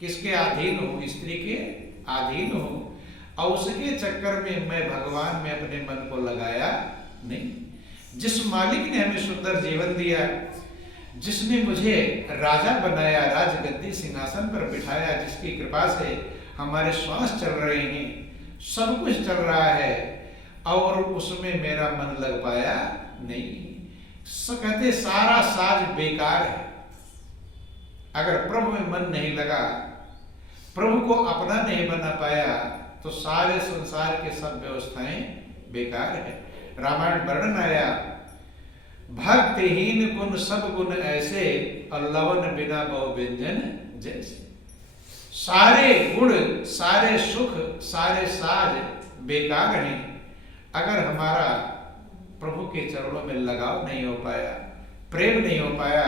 किसके अधीन हूं? स्त्री के अधीन हूं, और उसके चक्कर में मैं भगवान में अपने मन को लगाया नहीं। जिस मालिक ने हमें सुंदर जीवन दिया, जिसने मुझे राजा बनाया, राजगद्दी सिंहासन पर बिठाया, जिसकी कृपा से हमारे श्वास चल रहे हैं, सब कुछ चल रहा है, और उसमें मेरा मन लग पाया नहीं। कहते सारा साज बेकार है। अगर प्रभु में मन नहीं लगा, प्रभु को अपना नहीं बना पाया, तो सारे संसार के सब व्यवस्थाएं बेकार है। रामायण वर्णन आया, भक्तिहीन गुण सब गुण ऐसे, और लवन बिना बहु व्यंजन जैसे। सारे गुण, सारे सुख, सारे साज बेकार हैं अगर हमारा प्रभु के चरणों में लगाव नहीं हो पाया, प्रेम नहीं हो पाया,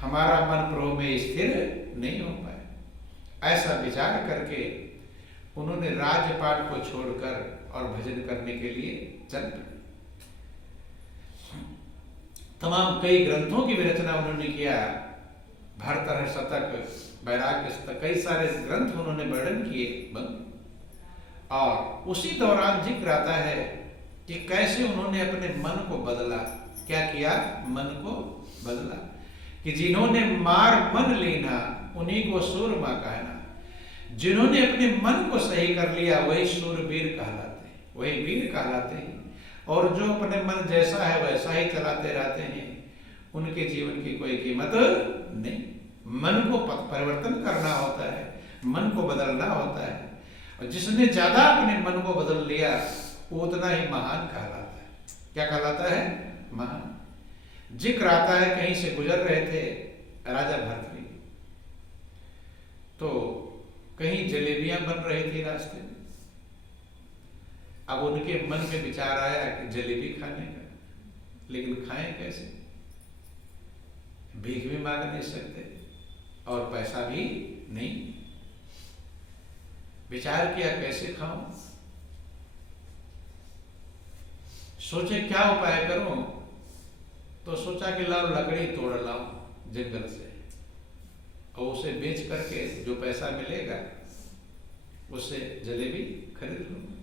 हमारा मन प्रभु में स्थिर नहीं हो पाया। ऐसा विचार करके उन्होंने राजपाट को छोड़कर और भजन करने के लिए चल पड़े। तमाम कई ग्रंथों की भी रचना उन्होंने किया, भरतर्ष शतक, वैराग्य शतक, कई सारे ग्रंथ उन्होंने वर्णन किए। और उसी दौरान जिक्र आता है कि कैसे उन्होंने अपने मन को बदला। क्या किया? मन को बदला। कि जिन्होंने मार मन लेना, उन्हीं को सूरमा कहना। जिन्होंने अपने मन को सही कर लिया, वही सूरवीर कहलाते हैं, वही वीर कहलाते हैं। और जो अपने मन जैसा है वैसा ही चलाते रहते हैं, उनके जीवन की कोई कीमत नहीं। मन को परिवर्तन करना होता है, मन को बदलना होता है, और जिसने ज्यादा अपने मन को बदल लिया वो उतना ही महान कहलाता है। क्या कहलाता है? महान। जिक्र आता है, कहीं से गुजर रहे थे राजा भरतरी, तो कहीं जलेबियां बन रही थी रास्ते में। अब उनके मन में विचार आया कि जलेबी खाने का, लेकिन खाएं कैसे? भीख भी मांग नहीं सकते और पैसा भी नहीं। विचार किया कैसे खाऊं? सोचे क्या उपाय करूं, तो सोचा कि लाओ लकड़ी तोड़ लाओ जंगल से, और उसे बेच करके जो पैसा मिलेगा उससे जलेबी खरीद लूंगा।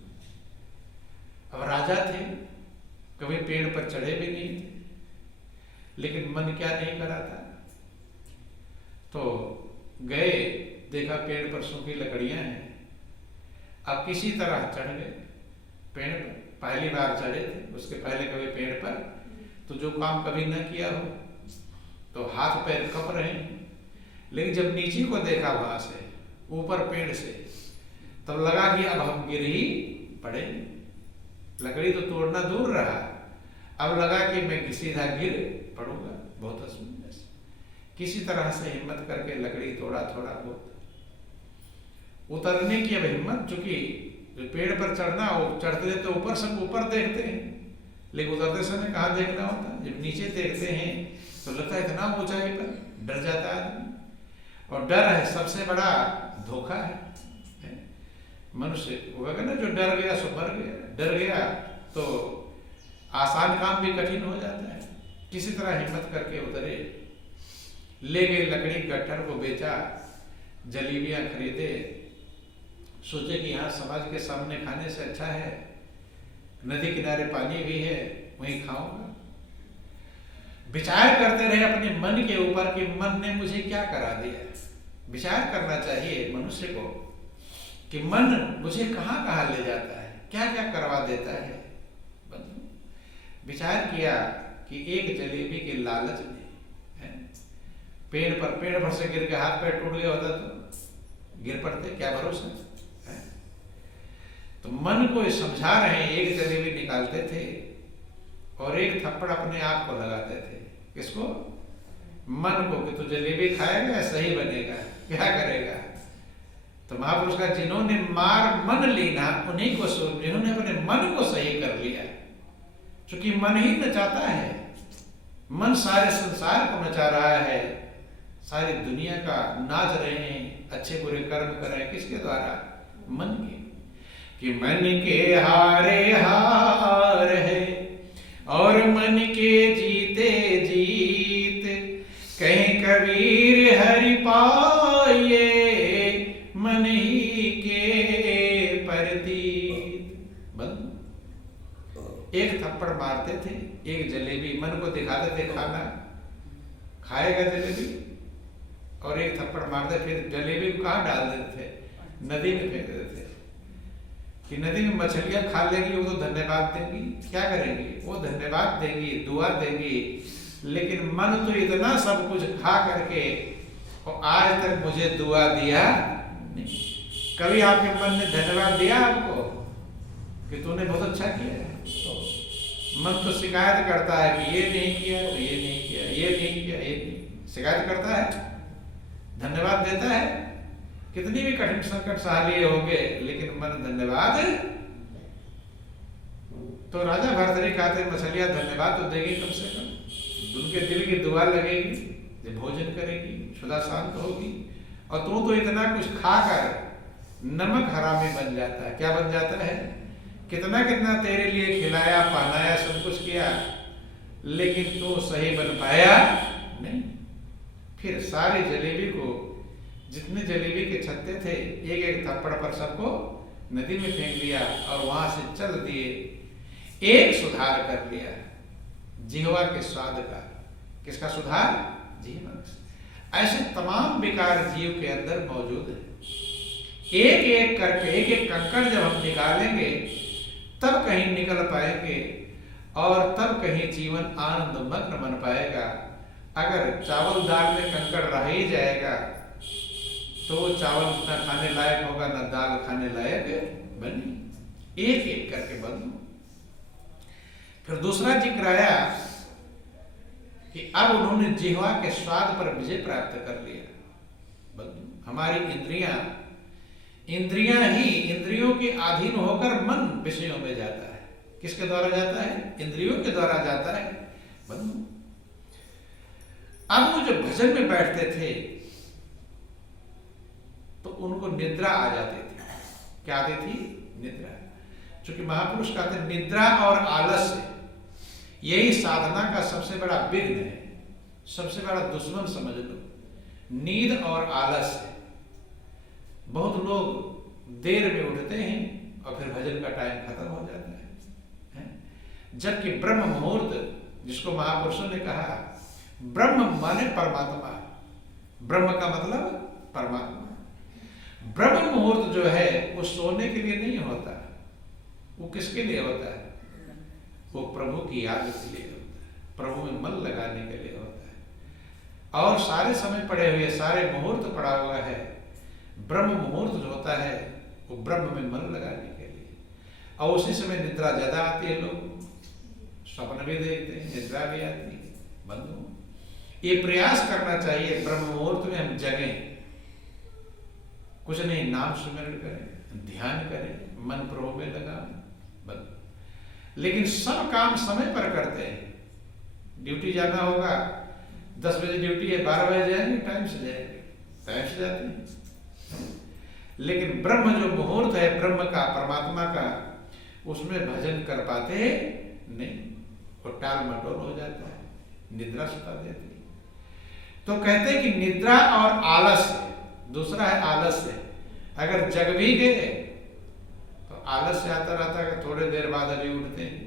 अब राजा थे, कभी पेड़ पर चढ़े भी नहीं थे, लेकिन मन क्या नहीं करा था। तो गए, देखा पेड़ पर सूखी लकड़ियां हैं, अब किसी तरह चढ़ गए पेड़ पर। पहली बार चढ़े थे, उसके पहले कभी पेड़ पर तो जो काम कभी न किया हो, तो हाथ पैर कप रहे हैं। लेकिन जब नीचे को देखा वहां से, ऊपर पेड़ से, तब लगा कि अब हम गिर ही पड़े। लकड़ी तो तोड़ना दूर रहा, अब लगा कि मैं सीधा गिर पड़ूंगा। बहुत असमंजस, किसी तरह से हिम्मत करके लकड़ी तोड़ा, थोड़ा बहुत उतरने की अब हिम्मत, चूंकि जो पेड़ पर चढ़ना, वो चढ़ते तो ऊपर सब ऊपर देखते हैं, लेकिन उतरते समय कहाँ देखना होता है? जब नीचे देखते हैं तो लगता है इतना ऊंचाई पर, डर जाता है आदमी। और डर है सबसे बड़ा धोखा है। मनुष्य वो कहना, जो डर गया सो मर गया। डर गया तो आसान काम भी कठिन हो जाता है। किसी तरह हिम्मत करके उतरे, ले गए लकड़ी, गट्ठर को बेचा, जलेबियां खरीदे। सोचे कि यहाँ समाज के सामने खाने से अच्छा है, नदी किनारे पानी भी है, वहीं खाऊंगा। विचार करते रहे अपने मन के ऊपर कि मन ने मुझे क्या करा दिया। विचार करना चाहिए मनुष्य को कि मन मुझे कहाँ कहाँ ले जाता है, क्या क्या करवा देता है। विचार किया कि एक जलेबी के लालच में पेड़ पर से गिर के हाथ पैर टूट गया होता तो गिर पड़ते, क्या भरोसा है। तो मन को समझा रहे हैं, एक जलेबी निकालते थे और एक थप्पड़ अपने आप को लगाते थे। किसको? मन को, कि तू जलेबी खाएगा सही बनेगा, क्या करेगा। तो महापुरुष का, जिन्होंने मार मन लेना, उन्हीं को सुन, जिन्होंने अपने मन को सही कर लिया। क्योंकि मन ही नचाता है, मन सारे संसार को नचा रहा है, सारी दुनिया का नाच रहे हैं। अच्छे बुरे कर्म कर रहे हैं, किसके द्वारा? मन के। कि मन के हारे हार है और मन के जीते जीत, कहीं कबीर हरि पाए मन ही के प्रतीत। बंधु एक थप्पड़ मारते थे, एक जलेबी मन को दिखाते थे खाना, खाएगा जलेबी, और एक थप्पड़ मारते फिर जलेबी को कहाँ डाल देते थे? नदी में फेंक देते थे कि नदी में मछलियां खा लेंगी, वो तो धन्यवाद देंगी। क्या करेंगी? वो धन्यवाद देंगी, दुआ देंगी, लेकिन मन तो इतना सब कुछ खा करके और आज तक मुझे दुआ दिया नहीं। कभी आपके मन ने धन्यवाद दिया आपको कि तूने बहुत अच्छा किया? मन तो शिकायत करता है कि ये नहीं किया, तो ये नहीं किया, ये नहीं किया, ये नहीं। शिकायत करता है, धन्यवाद देता है? कितनी भी कठिन संकट सह लिए होंगे, लेकिन मन धन्यवाद। तो राजा भरतरी कहते मछलियां धन्यवाद तो देगी कम से कम, उनके दिल की दुआ लगेगी, भोजन करेगी, क्षुधा शांत होगी। और तू तो इतना कुछ खाकर नमक हरामी बन जाता है। क्या बन जाता है? कितना कितना तेरे लिए खिलाया, पहनाया, सब कुछ किया, लेकिन तू सही बन पाया नहीं। फिर सारी जलेबी को, जितने जलेबी के छत्ते थे, एक एक थप्पड़ पर सबको नदी में फेंक दिया और वहां से चल दिए। एक सुधार कर लिया जिह्वा के स्वाद का। किसका सुधार? जीवन। ऐसे तमाम विकार जीव के अंदर मौजूद है। एक एक करके, एक एक कंकड़ जब हम निकालेंगे तब कहीं निकल पाएंगे और तब कहीं जीवन आनंद मग्न बन पाएगा। अगर चावल दाल में कंकड़ रह ही जाएगा तो वो चावल न खाने लायक होगा, न दाल खाने लायक बनी। एक एक करके बनो। फिर दूसरा जिक्र आया कि अब उन्होंने जिह्वा के स्वाद पर विजय प्राप्त कर लिया। बंधु हमारी इंद्रियां ही, इंद्रियों के अधीन होकर मन विषयों में जाता है। किसके द्वारा जाता है? इंद्रियों के द्वारा जाता है। बंधु अब वो जो भजन में बैठते थे तो उनको निद्रा आ जाती थी। क्या आती थी? निद्रा। क्योंकि महापुरुष कहते हैं निद्रा और आलस्य यही साधना का सबसे बड़ा विघ्न है, सबसे बड़ा दुश्मन समझ लो। नींद और आलस्य। बहुत लोग देर में उठते हैं और फिर भजन का टाइम खत्म हो जाता है। जबकि ब्रह्म मुहूर्त, जिसको महापुरुषों ने कहा ब्रह्म माने परमात्मा, ब्रह्म का मतलब परमात्मा। ब्रह्म मुहूर्त जो है वो सोने के लिए नहीं होता, वो किसके लिए होता है? वो प्रभु की याद के लिए होता है, प्रभु में मन लगाने के लिए होता है। और सारे समय पड़े हुए, सारे मुहूर्त पड़ा हुआ है। ब्रह्म मुहूर्त जो होता है वो ब्रह्म में मन लगाने के लिए। और उसी समय निद्रा ज्यादा आती है, लोग स्वप्न भी देखते हैं, निद्रा भी आती है। बंधु ये प्रयास करना चाहिए ब्रह्म मुहूर्त में हम जगें, कुछ नहीं, नाम सुमिरन करें, ध्यान करें, मन प्रभु में लगाएं। लेकिन सब काम समय पर करते हैं। ड्यूटी जाना होगा, 10 बजे ड्यूटी है, 12 बजे जाएंगे, टाइम से जाएंगे, टाइम से जाते हैं। लेकिन ब्रह्म जो मुहूर्त है ब्रह्म का, परमात्मा का, उसमें भजन कर पाते नहीं, वो टाल मटोल हो जाता है, निद्रा सुता देती है। तो कहते हैं कि निद्रा और आलस्य, दूसरा है आलस्य। अगर जग भी गए तो आलस्य आता रहता है कि थोड़ी देर बाद अभी उठते हैं,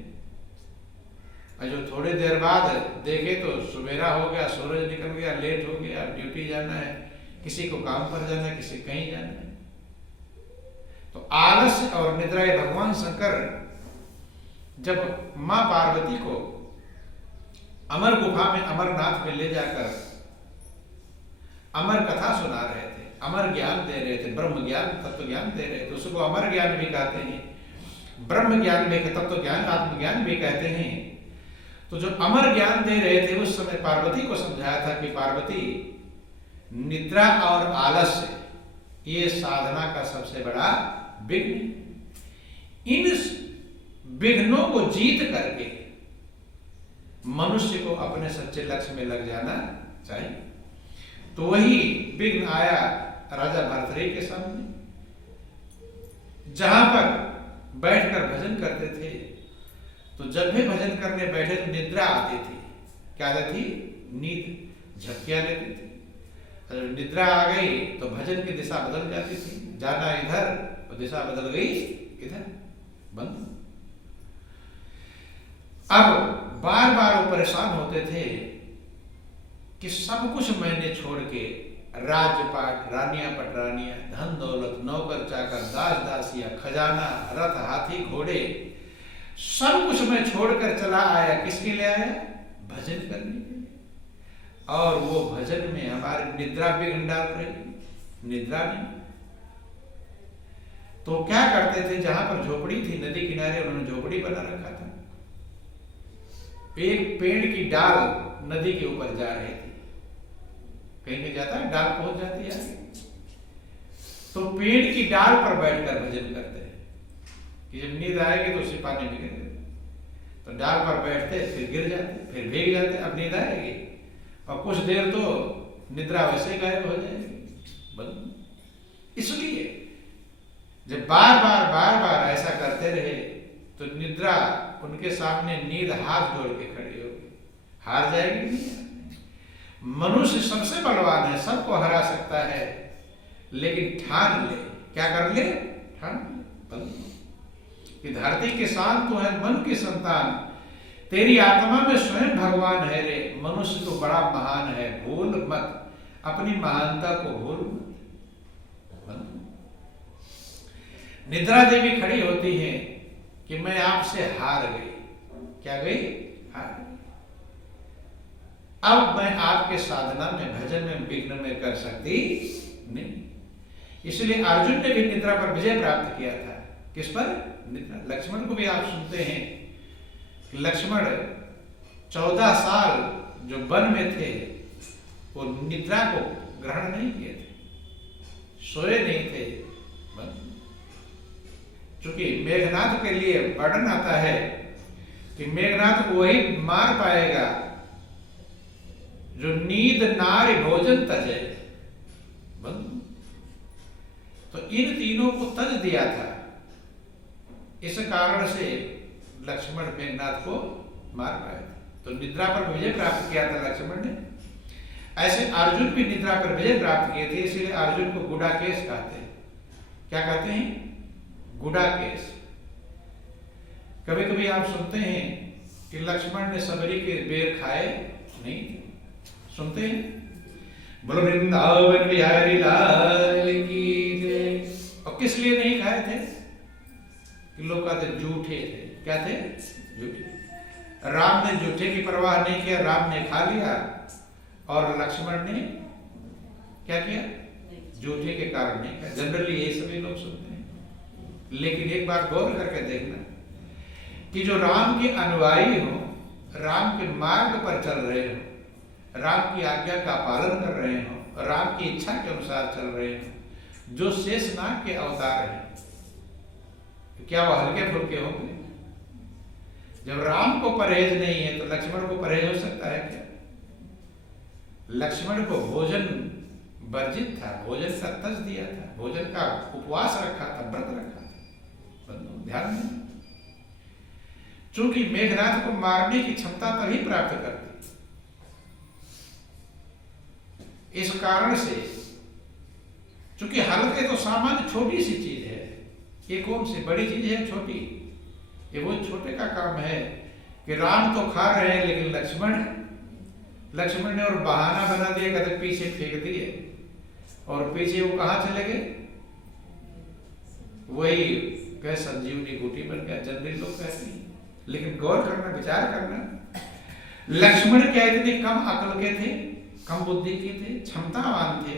और जो थोड़ी देर बाद देखे तो सवेरा हो गया, सूरज निकल गया, लेट हो गया, ड्यूटी जाना है, किसी को काम पर जाना है, किसी कहीं जाना है। तो आलस्य और निद्रा, भगवान शंकर जब मां पार्वती को अमर गुफा में, अमरनाथ में ले जाकर अमर कथा सुना रहे थे, अमर ज्ञान दे रहे थे, ब्रह्म ज्ञान, तत्व ज्ञान दे रहे थे, उसको अमर ज्ञान भी कहते हैं, ब्रह्म ज्ञान भी, तत्व ज्ञान, आत्मज्ञान भी कहते हैं। तो जो अमर ज्ञान दे रहे थे उस समय पार्वती को समझाया था कि पार्वती, निद्रा और आलस्य ये साधना का सबसे बड़ा विघ्न। इन विघ्नों को जीत करके मनुष्य को अपने सच्चे लक्ष्य में लग जाना चाहिए। तो वही विघ्न आया राजा भरतरी के सामने, जहां पर बैठकर भजन करते थे। तो जब भी भजन करने बैठे तो निद्रा आती थी। क्या आती थी? नींद, झपकियां लेती थी। जब निद्रा आ गई तो भजन की दिशा बदल जाती थी, जाना इधर तो दिशा बदल गई इधर, बंद। अब बार बार वो परेशान होते थे कि सब कुछ मैंने छोड़ के, राजपाट, रानियां पटरानियां, धन दौलत, नौकर चाकर, दास दासियां, खजाना, रथ, हाथी, घोड़े, सब कुछ मैं छोड़कर चला आया। किसके लिए आया? भजन करने के लिए। और वो भजन में हमारी निद्रा विघ्न डाल रही, निद्रा नहीं। तो क्या करते थे, जहां पर झोपड़ी थी नदी किनारे, उन्होंने झोपड़ी बना रखा था। एक पेड़ की डाल नदी के ऊपर जा रही थी, कहीं कहीं जाता है डाल पहुंच जाती है, तो पेड़ की डाल पर बैठकर भजन करते हैं कि जब नींद आएगी तो उसी पानी में गिर जाते, तो डाल पर बैठते, फिर गिर जाते, फिर भीग जाते, अब नींद आएगी और कुछ देर तो निद्रा वैसे गायब हो जाएगी, बंद। इसलिए जब बार बार ऐसा करते रहे तो निद्रा उनके सामने, नींद हाथ जोड़ के खड़ी होगी, हार जाएगी नहीं। मनुष्य सबसे बलवान है, सबको हरा सकता है, लेकिन ठान ले, क्या कर ले? ठान कि धरती के शान तो है मन की संतान, तेरी आत्मा में स्वयं भगवान है रे, मनुष्य तो बड़ा महान है, भूल मत, अपनी महानता को भूल मत। निद्रा देवी खड़ी होती है कि मैं आपसे हार गई। क्या गई? हार गई। अब मैं आपके साधना में, भजन में, विघ्न में कर सकती नहीं। इसलिए अर्जुन ने भी निद्रा पर विजय प्राप्त किया था। किस पर? निद्रा। लक्ष्मण को भी आप सुनते हैं कि लक्ष्मण 14 साल जो वन में थे वो निद्रा को ग्रहण नहीं किए थे, सोए नहीं थे। चूंकि मेघनाथ के लिए वर्णन आता है कि मेघनाथ को वही मार पाएगा जो नींद नारी भोजन तजे। तो इन तीनों को तज दिया था, इस कारण से लक्ष्मण मेघनाथ को मार पाया था। तो निद्रा पर विजय प्राप्त किया था लक्ष्मण ने। ऐसे अर्जुन भी निद्रा पर विजय प्राप्त किए थे, इसीलिए अर्जुन को गुडाकेश कहते हैं। क्या कहते हैं? गुडाकेश। कभी कभी आप सुनते हैं कि लक्ष्मण ने सबरी के बेर खाए नहीं, सुनते हैं? बोलो वृंदावन बिहारी लाल की जय। और किस लिए नहीं खाए थे? कि लोग कहते झूठे थे। क्या थे? झूठे। राम ने झूठे की परवाह नहीं किया, राम ने खा लिया, और लक्ष्मण ने क्या किया? झूठे के कारण नहीं खाया। जनरली ये सभी लोग सुनते हैं। लेकिन एक बात गौर करके देखना कि जो राम के अनुयायी हो, राम के मार्ग पर चल रहे हो, राम की आज्ञा का पालन कर रहे हो, राम की इच्छा के अनुसार चल रहे हो, जो शेषनाग के अवतार हैं, क्या वह हल्के फुल्के होंगे? जब राम को परहेज नहीं है तो लक्ष्मण को परहेज हो सकता है क्या? लक्ष्मण को भोजन वर्जित था, भोजन का तज दिया था, भोजन का उपवास रखा था, व्रत रखा था। ध्यान में, चूंकि मेघनाथ को मारने की क्षमता तभी प्राप्त करती, इस कारण से, चूंकि हल्के तो सामान्य छोटी सी चीज है, ये कौन सी बड़ी चीज है? छोटी। ये वो छोटे का काम है कि राम तो खा रहे हैं, लेकिन लक्ष्मण ने और बहाना बना दिया, कहते पीछे फेंक दिए, और पीछे वो कहां चले गए? वही कह संजीवनी बूटी बन गया, जनरली लोग कहते हैं। लेकिन गौर करना, विचार करना, लक्ष्मण क्या इतने कम अकल के थे, कम बुद्धि के थे, क्षमतावान थे,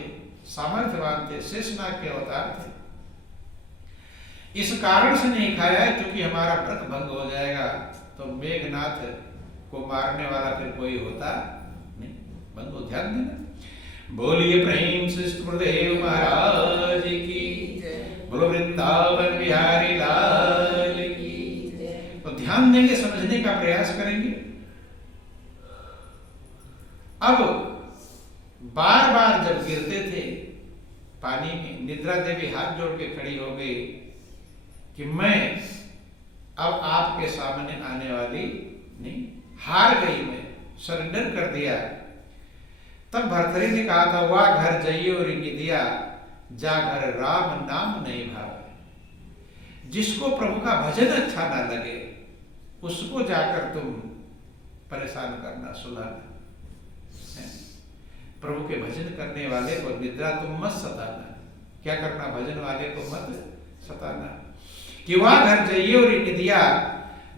सामर्थ्यवान थे, शेषनाग के अवतार थे। इस कारण से नहीं खाया क्योंकि हमारा व्रत भंग हो जाएगा, तो मेघनाथ को मारने वाला फिर कोई होता नहीं। बंधु ध्यान देना। बोलिए प्रेम से गुरुदेव महाराज की, बोलो वृंदावन बिहारी लाल की। तो ध्यान देंगे, समझने का प्रयास करेंगे। अब बार बार जब गिरते थे पानी में, निद्रा देवी हाथ जोड़ के खड़ी हो गई कि मैं अब आपके सामने आने वाली नहीं, हार गई, मैं सरेंडर कर दिया। तब भर्तरी ने कहा था, वाह घर जइयो रि निदिया, जा घर राम नाम नहीं भावे। जिसको प्रभु का भजन अच्छा ना लगे उसको जाकर तुम परेशान करना, सुलाना। प्रभु के भजन करने वाले को निद्रा तुम मत सताना। क्या करना? भजन वाले को मत सताना। कि वह घर जइयो रि निदिया,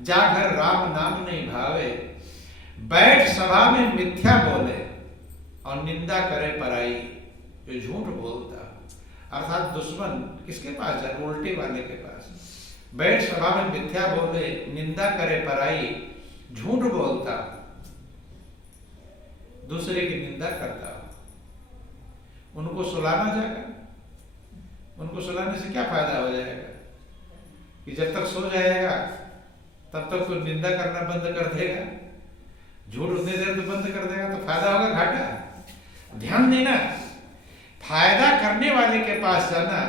जा घर राम नाम नहीं भावे। बैठ सभा में मिथ्या बोले और निंदा करे पराई। जो झूठ बोलता, अर्थात दुश्मन किसके पास जाए? उल्टे वाले के पास। बैठ सभा में मिथ्या बोले, निंदा करे पराई। झूठ बोलता, दूसरे की निंदा करता, उनको सुलाना जाकर। उनको सुलाने से क्या फायदा हो जाएगा? कि जब तक सो जाएगा तब तक तो निंदा करना बंद कर देगा, झूठ उतनी देर तो बंद कर देगा, तो फायदा होगा घाटा? ध्यान देना, फायदा करने वाले के पास जाना।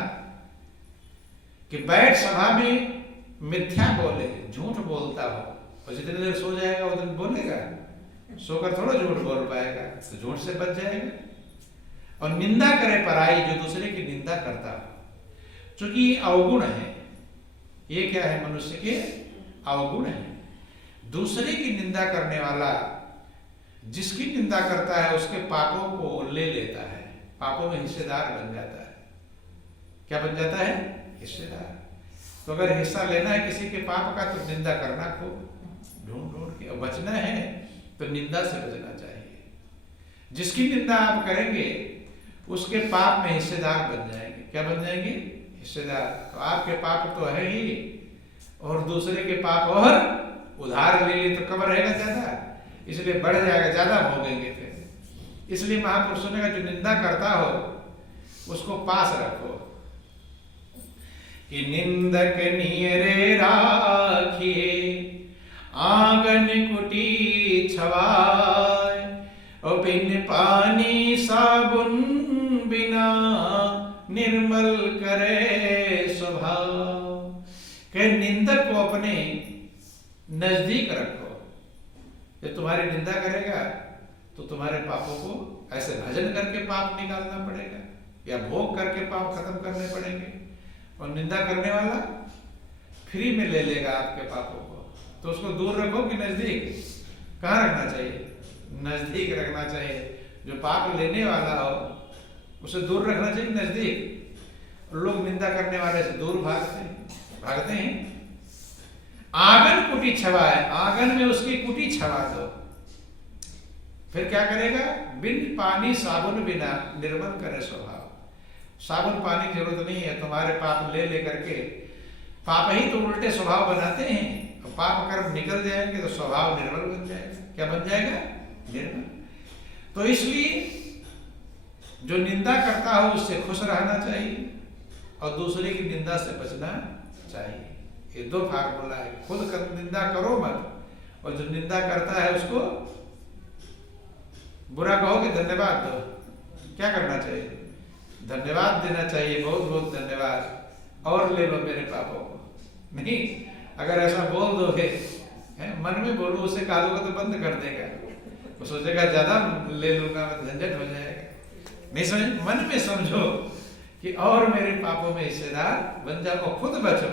कि बैठ सभा में मिथ्या बोले, झूठ बोलता हो, और जितनी देर सो जाएगा उतनी बोलेगा, सोकर थोड़ा झूठ बोल पाएगा, तो झूठ से बच जाएगा। और निंदा करे पराई, जो दूसरे की निंदा करता हो। चूंकि ये अवगुण है, ये क्या है? मनुष्य के अवगुण है। दूसरे की निंदा करने वाला जिसकी निंदा करता है उसके पापों को ले लेता है, पापों में हिस्सेदार बन जाता है। क्या बन जाता है? हिस्सेदार। तो अगर हिस्सा लेना है किसी के पाप का तो निंदा करना खूब ढूंढ ढूंढ के, और बचना है तो निंदा से बचना चाहिए। जिसकी निंदा आप करेंगे उसके पाप में हिस्सेदार बन जाएंगे। क्या बन जाएंगे? हिस्सेदार। तो आपके पाप तो है ही, और दूसरे के पाप और उधार ले लिए तो कब रहेगा ज्यादा, इसलिए बढ़ जाएगा, ज्यादा भोगेंगे फिर। इसलिए महापुरुषों ने कहा, जो निंदा करता हो उसको पास रखो। कि निंदक नियरे राखिए, आंगन कुटी छवाय। और बिन पानी साबुन बिना, निर्मल करे स्वभाव। कि निंदक को अपने नजदीक रखो। जब तुम्हारी निंदा करेगा तो तुम्हारे पापों को ऐसे भजन करके पाप निकालना पड़ेगा, या भोग करके पाप खत्म करने पड़ेंगे। और निंदा करने वाला फ्री में ले लेगा आपके पापों को, तो उसको दूर रखो कि नजदीक? कहाँ रखना चाहिए? नजदीक रखना चाहिए। जो पाप लेने वाला हो उसे दूर रखना चाहिए, नजदीक। लोग निंदा करने वाले से दूर भागते हैं। आंगन कुटी छवा है, आंगन में उसकी कुटी छवा दो। फिर क्या करेगा? बिन पानी साबुन बिना, निर्मल करे स्वभाव। साबुन पानी की जरूरत नहीं है। तुम्हारे पाप ले लेकर के, पाप ही तो उल्टे स्वभाव बनाते हैं। पाप कर्म निकल जाएंगे तो स्वभाव निर्मल बन जाएगा। क्या बन जाएगा? निर्मल। तो इसलिए जो निंदा करता हो उससे खुश रहना चाहिए, और दूसरे की निंदा से बचना चाहिए। ये दो फार्मूला है। खुद निंदा करो मत, और जो निंदा करता है उसको बुरा कहोगे, धन्यवाद दो। क्या करना चाहिए? धन्यवाद देना चाहिए, बहुत बहुत धन्यवाद, और ले लो मेरे पापों को। नहीं, अगर ऐसा बोल दोगे, मन में बोलो, उसे कहा दोगे तो बंद कर देगा। वो सोचेगा ज्यादा ले लूंगा, झंझट हो जाएगा। नहीं समझ, मन में समझो कि और मेरे पापों में हिस्सेदार बन जाओ। खुद बचो,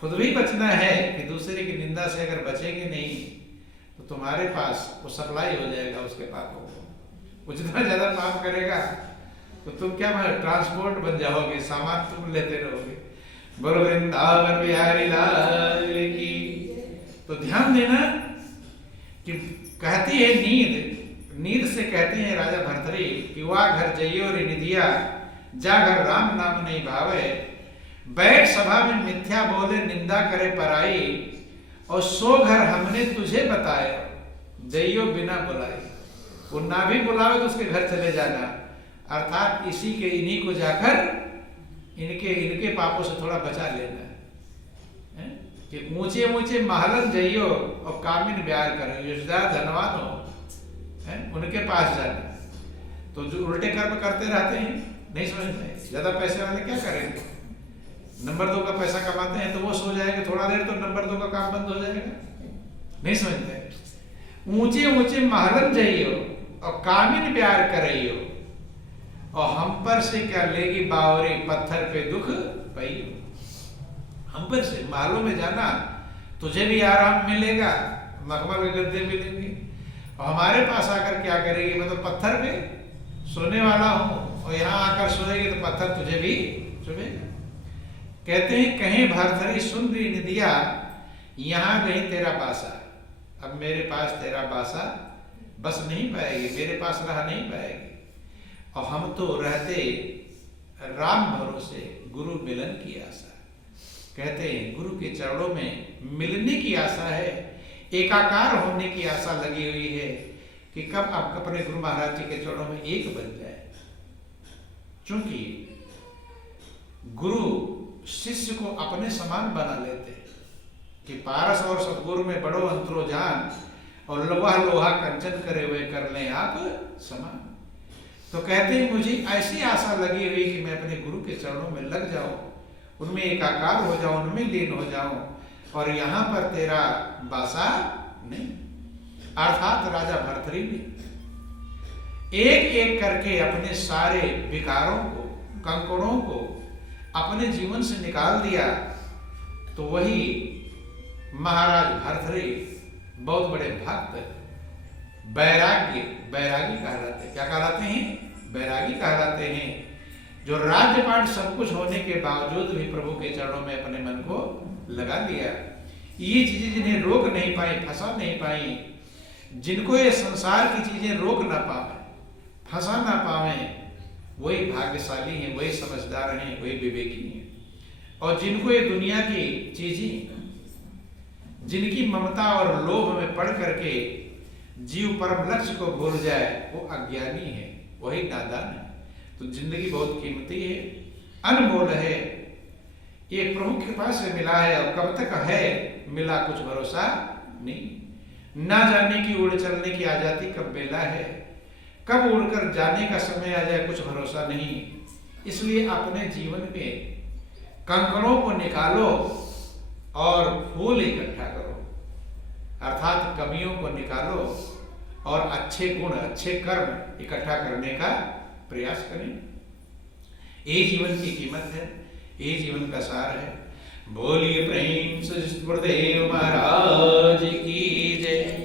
खुद भी बचना है। कि दूसरे की निंदा से अगर बचेंगे नहीं तो तुम्हारे पास वो सप्लाई हो जाएगा उसके पापों को। वो जितना ज्यादा पाप करेगा तो तुम क्या ट्रांसपोर्ट बन जाओगे, सामान तुम लेते रहोगे। बोलो वृंदावन बिहारी लाल की। तो ध्यान देना कि कहती है नींद से कहते हैं राजा भर्तरी कि वाह घर जइयो रे निदिया, जा घर राम नाम नहीं भावे। बैठ सभा में मिथ्या बोले, निंदा करे पराई। और सो घर हमने तुझे बताए, जइयो बिना बुलाए। वो ना भी बुलावे तो उसके घर चले जाना, अर्थात इसी के इन्हीं को जाकर इनके पापों से थोड़ा बचा लेना है। कि ऊंचे ऊंचे महलन जइयो और कामिन ब्याह करो। जो ज्यादा धनवान हो उनके पास जाना। तो जो उल्टे कर्म करते रहते हैं, नहीं समझते, ज्यादा पैसे वाले क्या करेंगे? नंबर 2 का पैसा कमाते हैं तो वो सो जाएंगे थोड़ा देर, तो नंबर 2 का काम बंद हो जाएगा। नहीं समझते। ऊंचे ऊंचे महलन जइयो और कामिन प्यार करइयो, और हम पर से क्या लेगी बावरी पत्थर पे दुख पइयो। हम पर से महलों में जाना, तुझे भी आराम मिलेगा, मखमल के गद्दे मिलेंगे, और हमारे पास आकर क्या करेगी, मैं तो पत्थर पे सोने वाला हूं और यहाँ आकर सोएगी तो पत्थर तुझे भी चुभेगा। कहते हैं कहीं भरथरी सुन रही निदिया, यहाँ गई तेरा बासा। अब मेरे पास तेरा बासा बस नहीं पाएगी, मेरे पास रह नहीं पाएगी, और हम तो रहते राम भरोसे गुरु मिलन की आशा। कहते हैं गुरु के चरणों में मिलने की आशा है, एकाकार होने की आशा लगी हुई है कि कब आप अपने गुरु महाराज जी के चरणों में एक बन जाए। क्योंकि गुरु शिष्य को अपने समान बना लेते हैं कि पारस और सतगुरु में बड़ो अंतरो जान, और लोहा लोहा कंचन करे हुए कर लें आप समान। तो कहते हैं मुझे ऐसी आशा लगी हुई कि मैं अपने गुरु के चरणों में लग जाऊं, उनमें एकाकार हो जाऊं, उनमें लीन हो जाऊं, और यहां पर तेरा बासा नहीं। अर्थात राजा भरथरी ने एक एक करके अपने सारे विकारों को, कंकड़ों को अपने जीवन से निकाल दिया। तो वही महाराज भरथरी बहुत बड़े भक्त, बैरागी कहलाते हैं। क्या कहलाते हैं? बैरागी कहलाते हैं, जो राज्यपाट सब कुछ होने के बावजूद भी प्रभु के चरणों में अपने मन को लगा लिया। ये चीजें जिन्हें रोक नहीं पाई, फंसा नहीं पाई, जिनको ये संसार की चीजें रोक ना पावे, फंसा ना पावे, वही भाग्यशाली हैं, वही समझदार हैं, वही विवेकी हैं। और जिनको ये दुनिया की चीजें, जिनकी ममता और लोभ में पड़ करके जीव परम लक्ष्य को भूल जाए, वो अज्ञानी है, वही नादान है। तो जिंदगी बहुत कीमती है, अनमोल है, ये प्रभु कृपा से मिला है, और कब तक है मिला कुछ भरोसा नहीं। ना जाने की उड़ चलने की आ जाती कब बेला है, कब उड़कर जाने का समय आ जाए कुछ भरोसा नहीं। इसलिए अपने जीवन में कंकड़ों को निकालो और फूल इकट्ठा करो, अर्थात कमियों को निकालो और अच्छे गुण, अच्छे कर्म इकट्ठा करने का प्रयास करें। ये जीवन की कीमत है, ये जीवन का सार है। बोलिए प्रेम से गुरुदेव महाराज की जय।